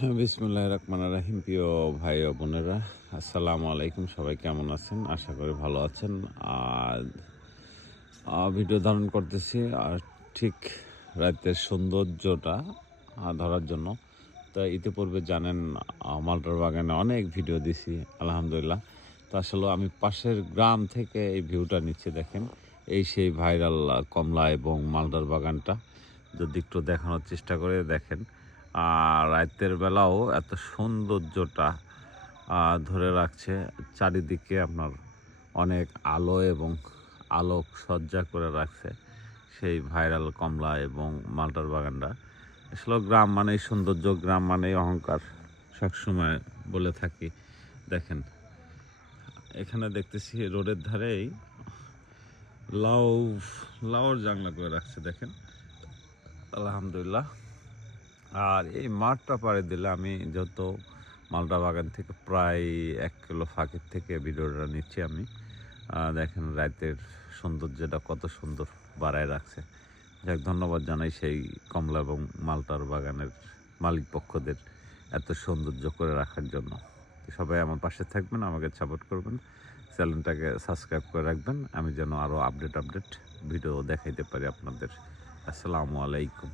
বিসমুল্লাহির রহমানির রহিম। প্রিয় ভাই ও বোনেরা, আসসালামু আলাইকুম। সবাই কেমন আছেন? আশা করি ভালো আছেন। আর ভিডিও ধারণ করতেছি আর ঠিক রাতের সৌন্দর্যটা ধরার জন্য। তা ইতিপূর্বে জানেন মালটার বাগানে অনেক ভিডিও দিছি আলহামদুলিল্লাহ। তো আসলে আমি পাশের গ্রাম থেকে এই ভিউটা নিচ্ছি। দেখেন, এই সেই ভাইরাল কমলা এবং মালটার বাগানটা যদি একটু দেখানোর চেষ্টা করে দেখেন। আর রাতের বেলাও এত সৌন্দর্যটা ধরে রাখছে। চারিদিকে আপনার অনেক আলো এবং আলোক সজ্জা করে রাখছে সেই ভাইরাল কমলা এবং মালটার বাগানটা। আসলে গ্রাম মানেই সৌন্দর্য, গ্রাম মানেই অহংকার, সবসময় বলে থাকি। দেখেন, এখানে দেখতেছি রোডের ধারেই লাউ লাউর জাংলা করে রাখছে। দেখেন, আলহামদুলিল্লাহ। আর এই মাঠটা পাড়ে দিলে আমি যত মালটা বাগান থেকে প্রায় 1 কিলো ফাঁকের থেকে ভিডিওটা নিচ্ছি আমি। দেখেন রাতের সৌন্দর্যটা কত সুন্দর বাড়ায় রাখছে। যাক, ধন্যবাদ জানাই সেই কমলা এবং মালটার বাগানের মালিক পক্ষদের এত সৌন্দর্য করে রাখার জন্য। সবাই আমার পাশে থাকবেন, আমাকে সাপোর্ট করবেন, চ্যানেলটাকে সাবস্ক্রাইব করে রাখবেন, আমি যেন আরও আপডেট ভিডিও দেখাইতে পারি আপনাদের। আসসালামু আলাইকুম।